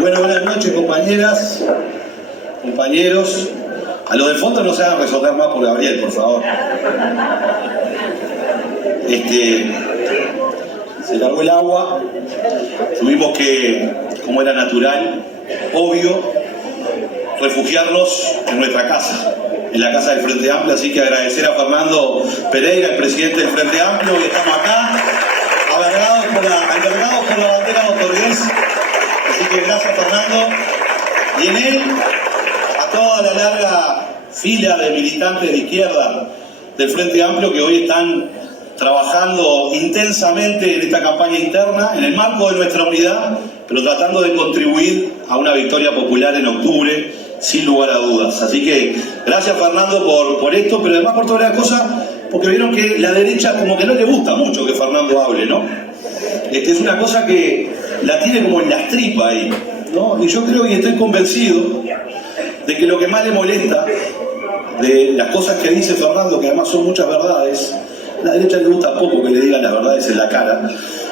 Bueno, buenas noches, compañeras, compañeros. A los de fondo no se hagan resolver más por Gabriel, por favor. Se largó el agua, tuvimos que, como era natural, obvio, refugiarnos en nuestra casa, en la casa del Frente Amplio, así que agradecer a Fernando Pereira, el presidente del Frente Amplio, que estamos acá, albergados por la bandera de Otorgués, así que gracias, Fernando. Y en él, a toda la larga fila de militantes de izquierda del Frente Amplio que hoy están trabajando intensamente en esta campaña interna, en el marco de nuestra unidad, pero tratando de contribuir a una victoria popular en octubre, sin lugar a dudas. Así que gracias, Fernando, por esto, pero además por todas las cosas, porque vieron que la derecha como que no le gusta mucho que Fernando hable, ¿no? Es una cosa que la tiene como en las tripas ahí, ¿no? Y yo creo y estoy convencido de que lo que más le molesta de las cosas que dice Fernando, que además son muchas verdades, a la derecha le gusta poco que le digan las verdades en la cara,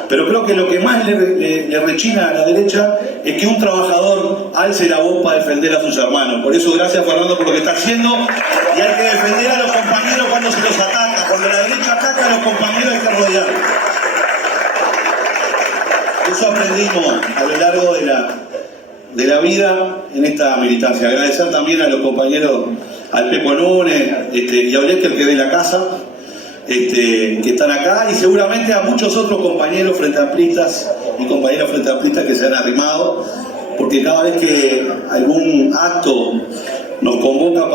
pero creo que lo que más le rechina a la derecha es que un trabajador alce la voz para defender a sus hermanos. Por eso, gracias, Fernando, por lo que está haciendo, y hay que defender a los compañeros cuando se los ataca. Cuando la derecha ataca a los compañeros hay que rodearlos. Eso aprendimos a lo largo de la vida en esta militancia. Agradecer también a los compañeros, al Pepo Núñez y a Olesker, que de la casa, que están acá, y seguramente a muchos otros compañeros frenteamplistas y compañeras frenteamplistas que se han arrimado, porque cada vez que algún acto nos convoca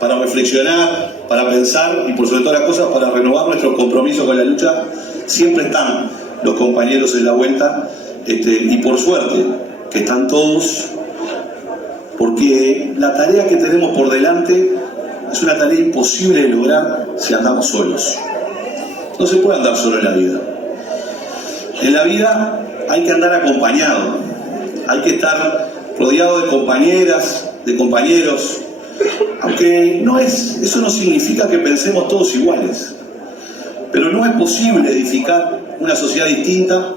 para reflexionar, para pensar y por sobre todas las cosas para renovar nuestros compromisos con la lucha, siempre están los compañeros en la vuelta, y por suerte que están todos, porque la tarea que tenemos por delante es una tarea imposible de lograr si andamos solos. No se puede andar solo en la vida. En la vida hay que andar acompañado, hay que estar rodeado de compañeras, de compañeros, aunque eso no significa que pensemos todos iguales, pero no es posible edificar una sociedad distinta,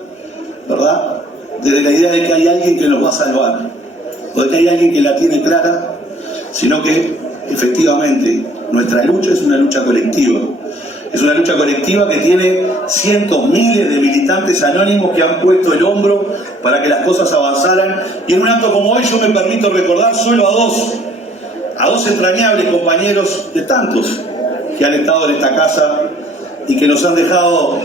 ¿verdad?, desde la idea de que hay alguien que nos va a salvar, o de que hay alguien que la tiene clara, sino que efectivamente nuestra lucha es una lucha colectiva. Es una lucha colectiva que tiene cientos, miles de militantes anónimos que han puesto el hombro para que las cosas avanzaran. Y en un acto como hoy yo me permito recordar solo a dos entrañables compañeros de tantos que han estado en esta casa y que nos han dejado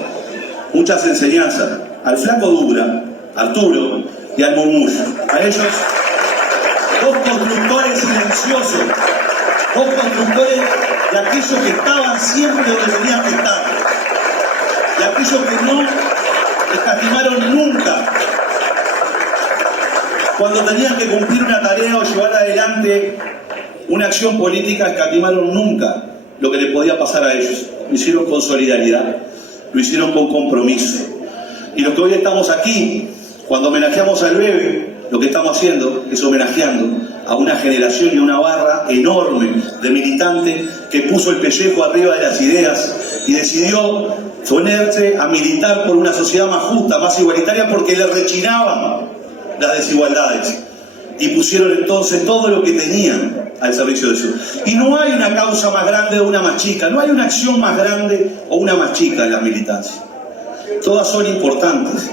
muchas enseñanzas. Al Flaco Dubra, Arturo, y al Murmullo. A ellos, dos constructores silenciosos, dos constructores de aquellos que estaban siempre donde tenían que estar, de aquellos que no escatimaron nunca cuando tenían que cumplir una tarea o llevar adelante una acción política, escatimaron nunca lo que le podía pasar a ellos. Lo hicieron con solidaridad, lo hicieron con compromiso. Y lo que hoy estamos aquí, cuando homenajeamos al Bebe, lo que estamos haciendo es homenajeando a una generación y una barra enorme de militantes que puso el pellejo arriba de las ideas y decidió ponerse a militar por una sociedad más justa, más igualitaria, porque le rechinaban las desigualdades y pusieron entonces todo lo que tenían al servicio de eso. Y no hay una causa más grande o una más chica, no hay una acción más grande o una más chica en la militancia. Todas son importantes.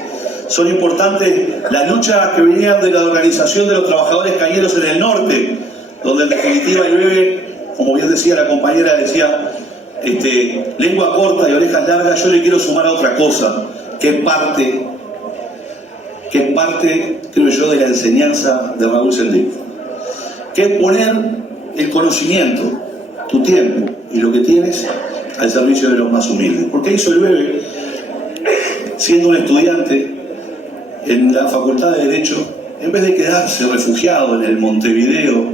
Son importantes las luchas que venían de la organización de los trabajadores cañeros en el norte, donde en definitiva el Bebe, como bien decía la compañera, decía, lengua corta y orejas largas. Yo le quiero sumar a otra cosa, que es parte, creo yo, de la enseñanza de Raúl Sendic, que es poner el conocimiento, tu tiempo y lo que tienes al servicio de los más humildes. Porque hizo el Bebe, siendo un estudiante en la Facultad de Derecho, en vez de quedarse refugiado en el Montevideo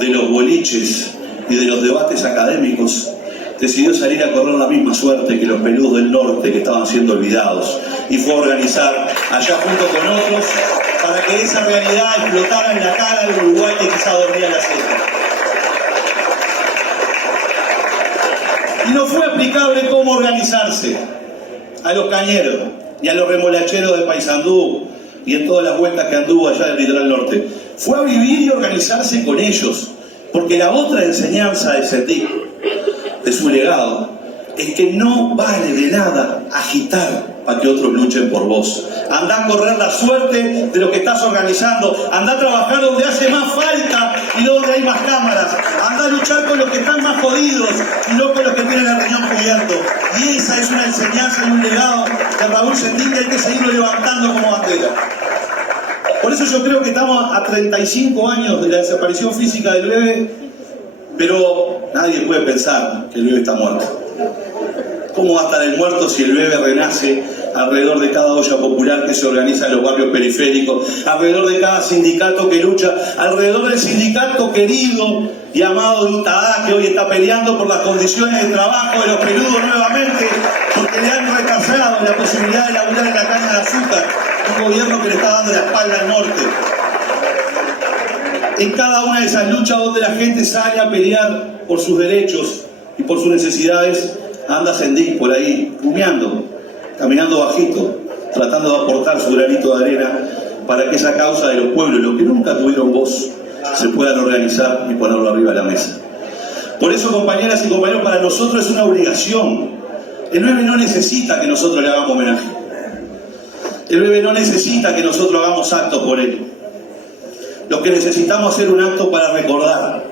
de los boliches y de los debates académicos, decidió salir a correr la misma suerte que los peludos del norte que estaban siendo olvidados, y fue a organizar allá junto con otros para que esa realidad explotara en la cara del Uruguay que quizá dormía la siesta. Y no fue aplicable cómo organizarse a los cañeros y a los remolacheros de Paysandú y en todas las vueltas que anduvo allá del litoral norte. Fue a vivir y organizarse con ellos, porque la otra enseñanza de Sendik, de su legado, es que no vale de nada agitar para que otros luchen por vos. Andá a correr la suerte de lo que estás organizando. Andá a trabajar donde hace más falta y no donde hay más cámaras. Andá a luchar con los que están más jodidos y no con los que tienen el riñón cubierto. Y esa es una enseñanza y un legado de Raúl Sendik que hay que seguirlo levantando como bandera. Por eso yo creo que estamos a 35 años de la desaparición física del bebé, pero nadie puede pensar que el bebé está muerto. ¿Cómo va a estar el muerto si el bebé renace alrededor de cada olla popular que se organiza en los barrios periféricos, alrededor de cada sindicato que lucha, alrededor del sindicato querido y amado de UTADA que hoy está peleando por las condiciones de trabajo de los peludos nuevamente, porque le han rechazado la posibilidad de laburar en la caña de azúcar, un gobierno que le está dando la espalda al norte? En cada una de esas luchas donde la gente sale a pelear por sus derechos y por sus necesidades, anda Sendik por ahí, humeando, caminando bajito, tratando de aportar su granito de arena para que esa causa de los pueblos, los que nunca tuvieron voz, se puedan organizar y ponerlo arriba de la mesa. Por eso, compañeras y compañeros, para nosotros es una obligación. El bebé no necesita que nosotros le hagamos homenaje. El bebé no necesita que nosotros hagamos actos por él. Lo que necesitamos es hacer un acto para recordar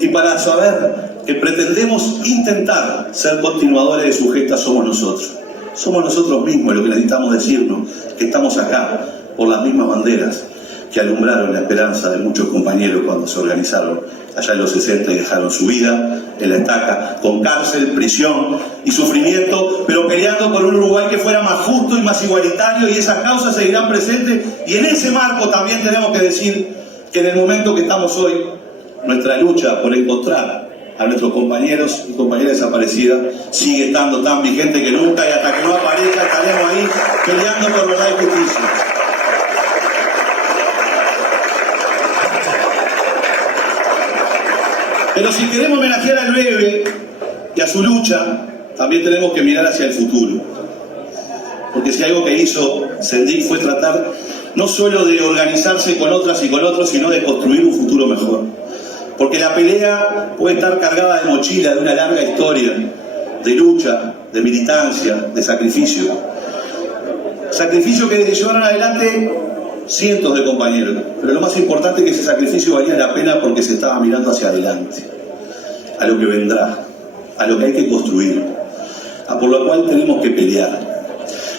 y para saber que pretendemos intentar ser continuadores de su gesta somos nosotros. Somos nosotros mismos lo que necesitamos decirnos, que estamos acá por las mismas banderas que alumbraron la esperanza de muchos compañeros cuando se organizaron allá en los 60 y dejaron su vida en la estaca, con cárcel, prisión y sufrimiento, pero peleando por un Uruguay que fuera más justo y más igualitario, y esas causas seguirán presentes. Y en ese marco también tenemos que decir que en el momento que estamos hoy, nuestra lucha por encontrar a nuestros compañeros y compañeras desaparecidas sigue estando tan vigente que nunca, y hasta que no aparezca estaremos ahí peleando por verdad y justicia. Pero si queremos homenajear al bebé y a su lucha, también tenemos que mirar hacia el futuro. Porque si algo que hizo Sendik fue tratar no solo de organizarse con otras y con otros, sino de construir un futuro mejor. Porque la pelea puede estar cargada de mochila de una larga historia de lucha, de militancia, de sacrificio. Sacrificio que llevaron adelante cientos de compañeros, pero lo más importante es que ese sacrificio valía la pena porque se estaba mirando hacia adelante, a lo que vendrá, a lo que hay que construir, a por lo cual tenemos que pelear.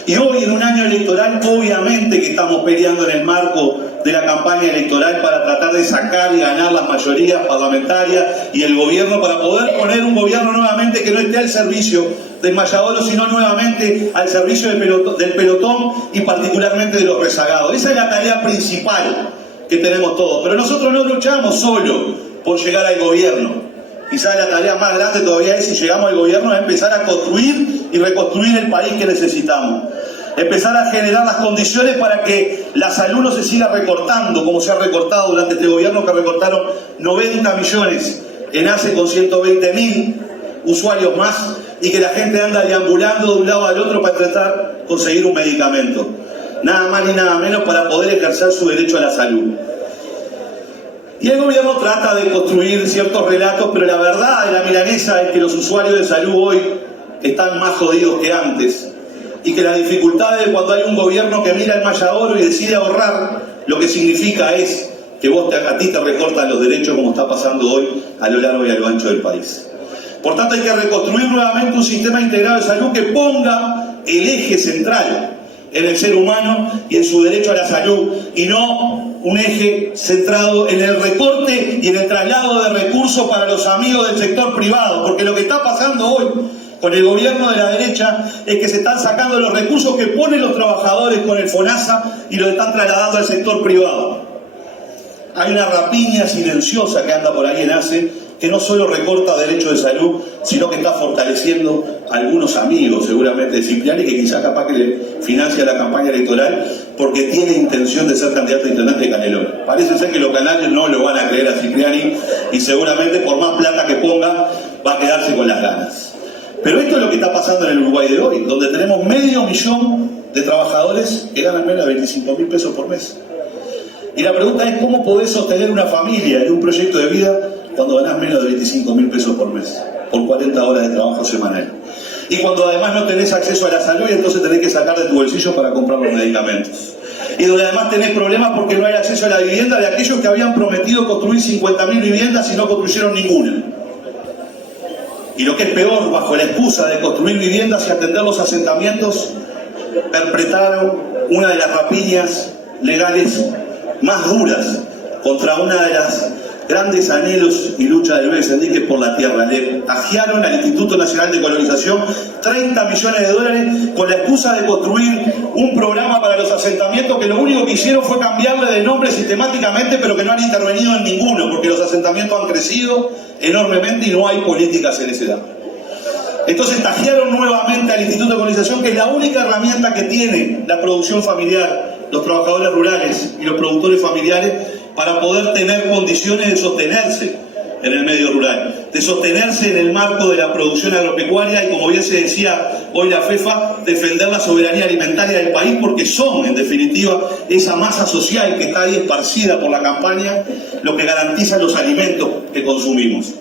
Y hoy, en un año electoral, obviamente que estamos peleando en el marco de la campaña electoral para tratar de sacar y ganar las mayorías parlamentarias y el gobierno, para poder poner un gobierno nuevamente que no esté al servicio del Mayadoro, sino nuevamente al servicio del pelotón y particularmente de los rezagados. Esa es la tarea principal que tenemos todos. Pero nosotros no luchamos solo por llegar al gobierno. Quizás la tarea más grande todavía es, si llegamos al gobierno, es empezar a construir y reconstruir el país que necesitamos. Empezar a generar las condiciones para que la salud no se siga recortando, como se ha recortado durante este gobierno, que recortaron 90 millones en ACE con 120.000 usuarios más, y que la gente anda deambulando de un lado al otro para intentar conseguir un medicamento. Nada más ni nada menos para poder ejercer su derecho a la salud. Y el gobierno trata de construir ciertos relatos, pero la verdad de la milanesa es que los usuarios de salud hoy están más jodidos que antes, y que las dificultades de cuando hay un gobierno que mira el Mayadoro y decide ahorrar, lo que significa es que a ti te recortan los derechos, como está pasando hoy a lo largo y a lo ancho del país. Por tanto, hay que reconstruir nuevamente un sistema integrado de salud que ponga el eje central en el ser humano y en su derecho a la salud, y no un eje centrado en el recorte y en el traslado de recursos para los amigos del sector privado, porque lo que está pasando hoy con el gobierno de la derecha es que se están sacando los recursos que ponen los trabajadores con el FONASA y los están trasladando al sector privado. Hay una rapiña silenciosa que anda por ahí en ACE, que no solo recorta derechos de salud, sino que está fortaleciendo a algunos amigos, seguramente de Cipriani, que quizás capaz que le financia la campaña electoral porque tiene intención de ser candidato a intendente de Canelones. Parece ser que los canarios no lo van a creer a Cipriani, y seguramente por más plata que ponga va a quedarse con las ganas. Pero esto es lo que está pasando en el Uruguay de hoy, donde tenemos 500.000 de trabajadores que ganan menos de 25.000 pesos por mes. Y la pregunta es, ¿cómo podés sostener una familia en un proyecto de vida cuando ganás menos de 25.000 pesos por mes? Por 40 horas de trabajo semanal. Y cuando además no tenés acceso a la salud y entonces tenés que sacar de tu bolsillo para comprar los medicamentos. Y donde además tenés problemas porque no hay acceso a la vivienda de aquellos que habían prometido construir 50.000 viviendas y no construyeron ninguna. Y lo que es peor, bajo la excusa de construir viviendas y atender los asentamientos, perpetraron una de las rapiñas legales más duras contra una de las grandes anhelos y lucha del BSD, que es por la tierra. Le tajearon al Instituto Nacional de Colonización 30 millones de dólares con la excusa de construir un programa para los asentamientos que lo único que hicieron fue cambiarle de nombre sistemáticamente, pero que no han intervenido en ninguno, porque los asentamientos han crecido enormemente y no hay políticas en ese lado. Entonces tajearon nuevamente al Instituto de Colonización, que es la única herramienta que tiene la producción familiar, los trabajadores rurales y los productores familiares, para poder tener condiciones de sostenerse en el medio rural, de sostenerse en el marco de la producción agropecuaria y, como bien se decía hoy la FEFA, defender la soberanía alimentaria del país, porque son, en definitiva, esa masa social que está ahí esparcida por la campaña, lo que garantiza los alimentos que consumimos.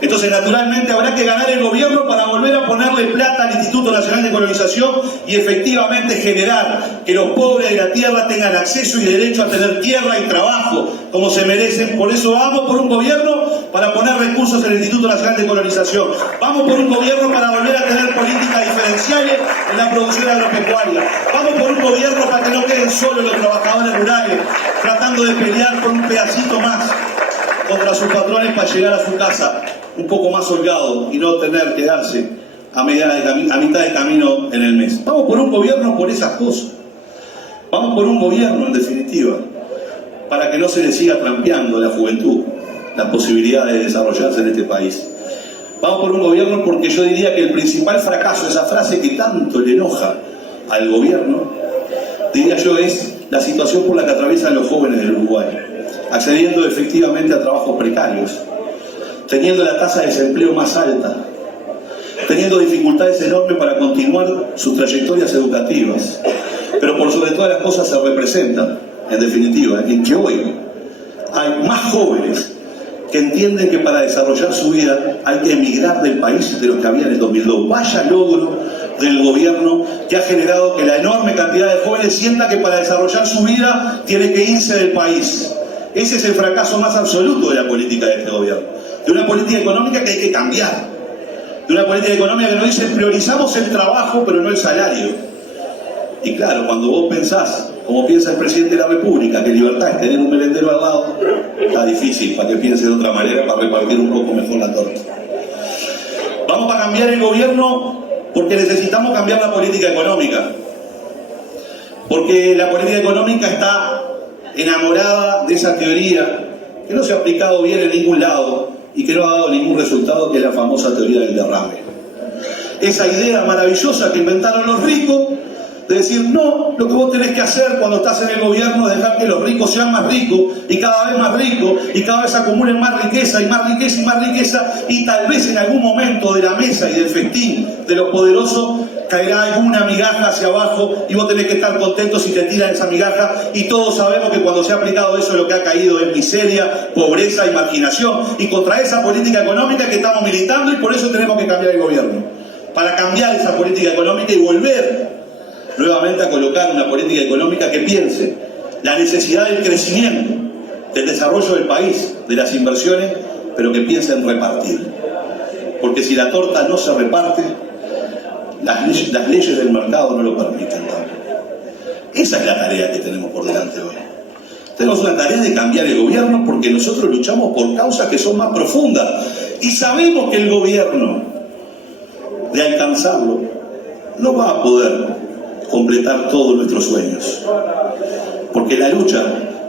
Entonces, naturalmente, habrá que ganar el gobierno para volver a ponerle plata al Instituto Nacional de Colonización y efectivamente generar que los pobres de la tierra tengan acceso y derecho a tener tierra y trabajo como se merecen. Por eso vamos por un gobierno para poner recursos en el Instituto Nacional de Colonización. Vamos por un gobierno para volver a tener políticas diferenciales en la producción agropecuaria. Vamos por un gobierno para que no queden solos los trabajadores rurales tratando de pelear por un pedacito más contra sus patrones para llegar a su casa un poco más holgado y no tener que darse a mitad de camino en el mes. Vamos por un gobierno por esas cosas. Vamos por un gobierno, en definitiva, para que no se le siga trampeando a la juventud las posibilidades de desarrollarse en este país. Vamos por un gobierno porque yo diría que el principal fracaso, esa frase que tanto le enoja al gobierno, diría yo, es la situación por la que atraviesan los jóvenes del Uruguay, accediendo efectivamente a trabajos precarios, teniendo la tasa de desempleo más alta, teniendo dificultades enormes para continuar sus trayectorias educativas, pero por sobre todas las cosas se representan, en definitiva, en que hoy hay más jóvenes que entienden que para desarrollar su vida hay que emigrar del país de los que había en el 2002. Vaya logro del gobierno que ha generado que la enorme cantidad de jóvenes sienta que para desarrollar su vida tiene que irse del país. Ese es el fracaso más absoluto de la política de este gobierno. De una política económica que hay que cambiar. De una política económica que nos dice priorizamos el trabajo pero no el salario. Y claro, cuando vos pensás, como piensa el presidente de la República, que libertad es tener un merendero al lado, está difícil para que piense de otra manera, para repartir un poco mejor la torta. Vamos a cambiar el gobierno porque necesitamos cambiar la política económica. Porque la política económica está enamorada de esa teoría que no se ha aplicado bien en ningún lado y que no ha dado ningún resultado, que es la famosa teoría del derrame. Esa idea maravillosa que inventaron los ricos de decir, no, lo que vos tenés que hacer cuando estás en el gobierno es dejar que los ricos sean más ricos y cada vez más ricos y cada vez acumulen más riqueza y más riqueza y más riqueza, y tal vez en algún momento de la mesa y del festín de los poderosos caerá alguna migaja hacia abajo y vos tenés que estar contento si te tiran esa migaja, y todos sabemos que cuando se ha aplicado eso lo que ha caído es miseria, pobreza y marginación, y contra esa política económica que estamos militando, y por eso tenemos que cambiar el gobierno, para cambiar esa política económica y volver nuevamente a colocar una política económica que piense la necesidad del crecimiento, del desarrollo del país, de las inversiones, pero que piense en repartir. Porque si la torta no se reparte, las leyes del mercado no lo permiten tampoco. Esa es la tarea que tenemos por delante hoy. Tenemos una tarea de cambiar el gobierno porque nosotros luchamos por causas que son más profundas y sabemos que el gobierno, de alcanzarlo, no va a poder completar todos nuestros sueños, porque la lucha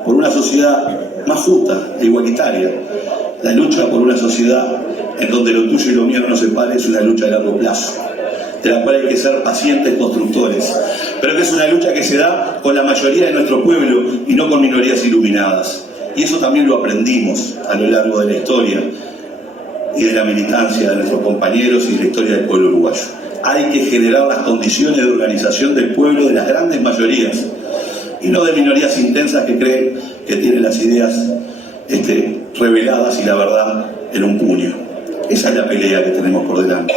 por una sociedad más justa e igualitaria, la lucha por una sociedad en donde lo tuyo y lo mío no se separe, es una lucha de largo plazo, de la cual hay que ser pacientes constructores, pero que es una lucha que se da con la mayoría de nuestro pueblo y no con minorías iluminadas. Y eso también lo aprendimos a lo largo de la historia y de la militancia de nuestros compañeros y de la historia del pueblo uruguayo. hay que generar las condiciones de organización del pueblo, de las grandes mayorías, y no de minorías intensas que creen que tienen las ideas reveladas y la verdad en un puño. Esa es la pelea que tenemos por delante.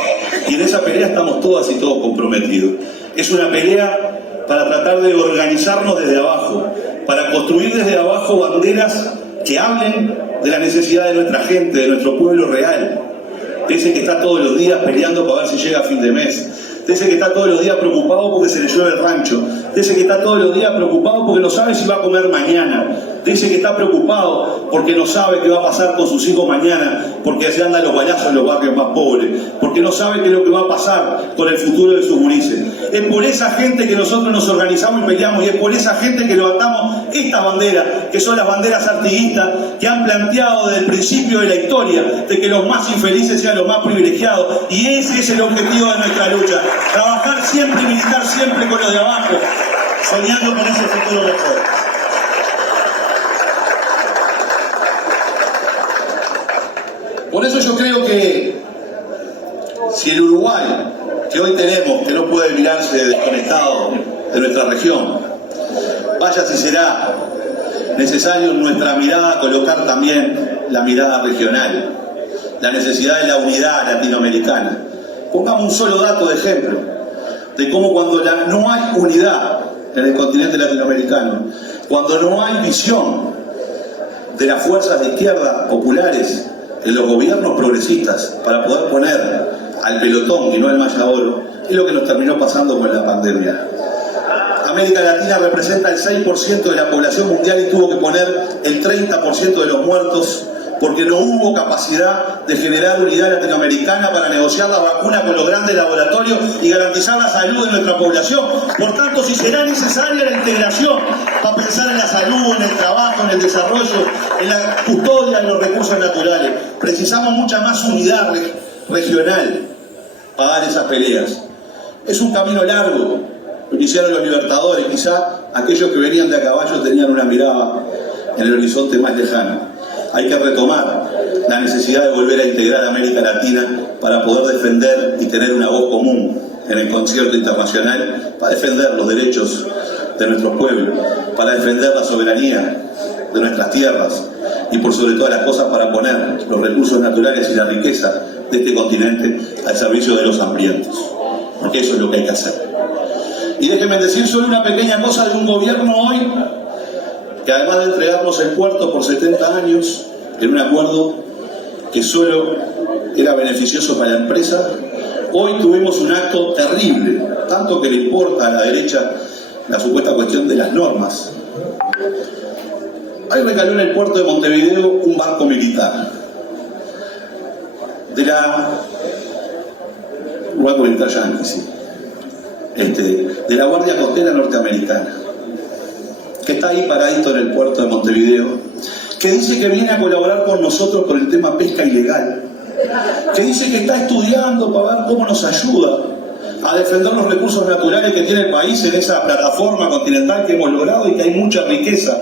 Y en esa pelea estamos todas y todos comprometidos. Es una pelea para tratar de organizarnos desde abajo, para construir desde abajo banderas que hablen de la necesidad de nuestra gente, de nuestro pueblo real, de ese que está todos los días peleando para ver si llega a fin de mes, de ese que está todos los días preocupado porque se le llueve el rancho, de ese que está todos los días preocupado porque no sabe si va a comer mañana, de ese que está preocupado porque no sabe qué va a pasar con sus hijos mañana, porque se andan los balazos en los barrios más pobres, porque no sabe qué es lo que va a pasar con el futuro de sus gurises. Es por esa gente que nosotros nos organizamos y peleamos, y es por esa gente que levantamos esta bandera, que son las banderas artiguistas, que han planteado desde el principio de la historia de que los más infelices sean los más privilegiados, y ese es el objetivo de nuestra lucha. Trabajar siempre y militar siempre con los de abajo, soñando con ese futuro mejor. Por eso yo creo que si el Uruguay que hoy tenemos, que no puede mirarse desconectado de nuestra región, vaya si será necesario en nuestra mirada colocar también la mirada regional, la necesidad de la unidad latinoamericana. Pongamos un solo dato de ejemplo de cómo cuando no hay unidad en el continente latinoamericano, cuando no hay visión de las fuerzas de izquierda populares en los gobiernos progresistas para poder poner al pelotón y no al Mayaboro, es lo que nos terminó pasando con la pandemia. América Latina representa el 6% de la población mundial y tuvo que poner el 30% de los muertos porque no hubo capacidad de generar unidad latinoamericana para negociar la vacuna con los grandes laboratorios y garantizar la salud de nuestra población. Por tanto, si será necesaria la integración para pensar en la salud, en el trabajo, en el desarrollo, en la custodia de los recursos naturales, precisamos mucha más unidad regional para dar esas peleas. Es un camino largo, lo iniciaron los libertadores, quizá aquellos que venían de a caballo tenían una mirada en el horizonte más lejano. Hay que retomar la necesidad de volver a integrar a América Latina para poder defender y tener una voz común en el concierto internacional, para defender los derechos de nuestros pueblos, para defender la soberanía de nuestras tierras y por sobre todas las cosas para poner los recursos naturales y la riqueza de este continente al servicio de los hambrientos, porque eso es lo que hay que hacer. Y déjenme decir solo una pequeña cosa de un gobierno hoy que además de entregarnos el puerto por 70 años, en un acuerdo que solo era beneficioso para la empresa, hoy tuvimos un acto terrible, tanto que le importa a la derecha la supuesta cuestión de las normas. Ahí recaló en el puerto de Montevideo un barco militar, de la Guardia Costera Norteamericana, que está ahí paradito en el puerto de Montevideo, que dice que viene a colaborar con nosotros con el tema pesca ilegal, que dice que está estudiando para ver cómo nos ayuda a defender los recursos naturales que tiene el país en esa plataforma continental que hemos logrado y que hay mucha riqueza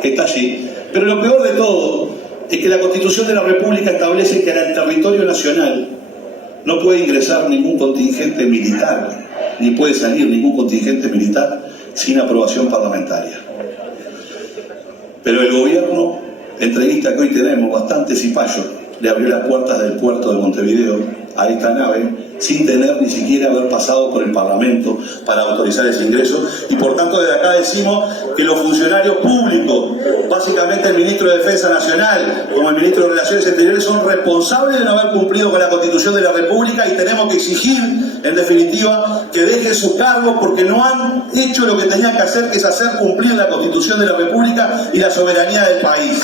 que está allí. Pero lo peor de todo es que la Constitución de la República establece que al territorio nacional no puede ingresar ningún contingente militar, ni puede salir ningún contingente militar sin aprobación parlamentaria. Pero el gobierno, entrevista que hoy tenemos, bastante cipallo, le abrió las puertas del puerto de Montevideo a esta nave sin tener ni siquiera haber pasado por el Parlamento para autorizar ese ingreso, y por tanto desde acá decimos que los funcionarios públicos, básicamente el ministro de Defensa Nacional como el ministro de Relaciones Exteriores, son responsables de no haber cumplido con la Constitución de la República, y tenemos que exigir en definitiva que dejen sus cargos porque no han hecho lo que tenían que hacer, que es hacer cumplir la Constitución de la República y la soberanía del país.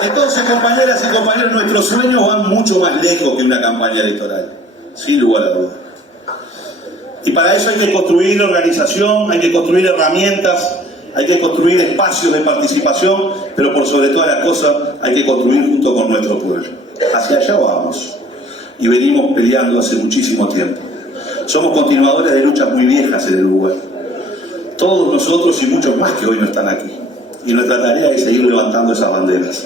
Entonces, compañeras y compañeros, nuestros sueños van mucho más lejos que una campaña electoral, sin lugar a dudas. Y para eso hay que construir organización, hay que construir herramientas, hay que construir espacios de participación, pero por sobre todas las cosas hay que construir junto con nuestro pueblo. Hacia allá vamos, y venimos peleando hace muchísimo tiempo. Somos continuadores de luchas muy viejas en el Uruguay. Todos nosotros y muchos más que hoy no están aquí. y nuestra tarea es seguir levantando esas banderas.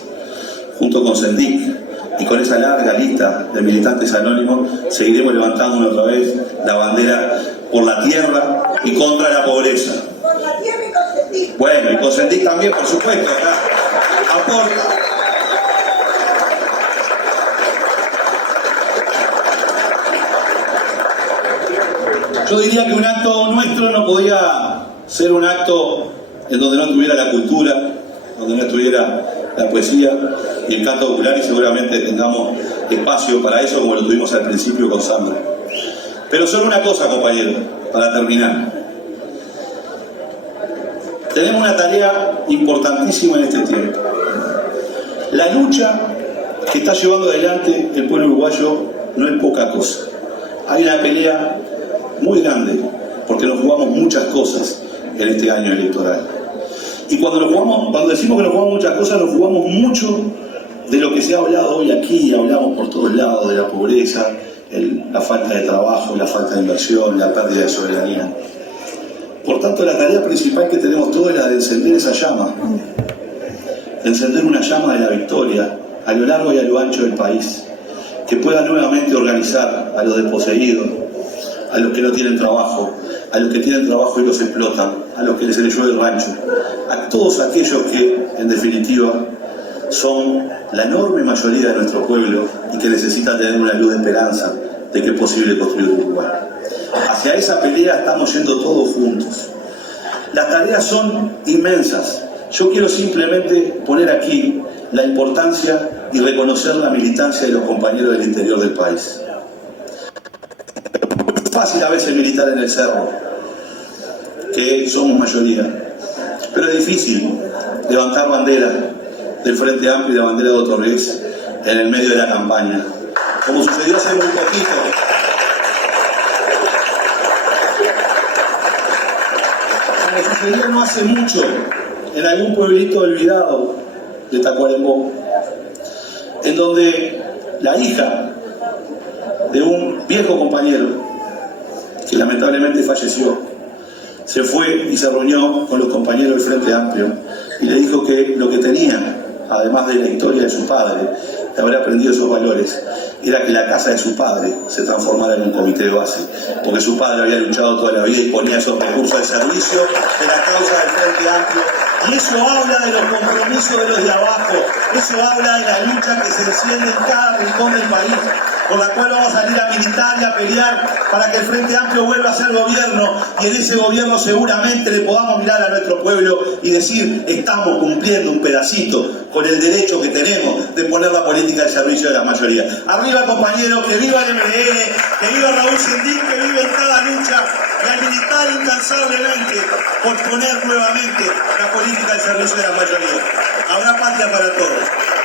Junto con Sendik y con esa larga lista de militantes anónimos, seguiremos levantando una otra vez la bandera por la tierra y contra la pobreza. Por la tierra y con Sendik. Bueno, y con Sendik también, por supuesto, acá aporta. Yo diría que un acto nuestro no podía ser un acto en donde no estuviera la cultura, donde no estuviera la poesía y el canto popular, y seguramente tengamos espacio para eso como lo tuvimos al principio con Sandra. Pero solo una cosa, compañero, para terminar. Tenemos una tarea importantísima en este tiempo. La lucha que está llevando adelante el pueblo uruguayo no es poca cosa. Hay una pelea muy grande, porque nos jugamos muchas cosas en este año electoral. Y cuando decimos que nos jugamos muchas cosas, nos jugamos mucho de lo que se ha hablado hoy aquí, hablamos por todos lados de la pobreza, la falta de trabajo, la falta de inversión, la pérdida de soberanía. Por tanto, la tarea principal que tenemos todos es la de encender esa llama, de encender una llama de la victoria a lo largo y a lo ancho del país, que pueda nuevamente organizar a los desposeídos, a los que no tienen trabajo, a los que tienen trabajo y los explotan, a los que les llueve el rancho, a todos aquellos que, en definitiva, son la enorme mayoría de nuestro pueblo y que necesitan tener una luz de esperanza de que es posible construir un Uruguay. Hacia esa pelea estamos yendo todos juntos. Las tareas son inmensas. Yo quiero simplemente poner aquí la importancia y reconocer la militancia de los compañeros del interior del país. Es fácil a veces militar en el cerro, que somos mayoría, pero es difícil levantar bandera del Frente Amplio y la bandera de Otorrez en el medio de la campaña, como sucedió hace muy poquito. Como sucedió no hace mucho en algún pueblito olvidado de Tacuarembó, en donde la hija de un viejo compañero que lamentablemente falleció, se fue y se reunió con los compañeros del Frente Amplio y le dijo que lo que tenía, además de la historia de su padre, de haber aprendido esos valores, era que la casa de su padre se transformara en un comité de base, porque su padre había luchado toda la vida y ponía esos recursos al servicio de la causa del Frente Amplio. Y eso habla de los compromisos de los de abajo, eso habla de la lucha que se enciende en cada rincón del país, por la cual vamos a salir a militar y a pelear para que el Frente Amplio vuelva a ser gobierno, y en ese gobierno seguramente le podamos mirar a nuestro pueblo y decir: estamos cumpliendo un pedacito con el derecho que tenemos de poner la política al servicio de la mayoría. Arriba, compañeros, que viva el MDN, que viva Raúl Sendik, que viva en cada lucha, y al militar incansablemente por poner nuevamente la política al servicio de la mayoría. Habrá patria para todos.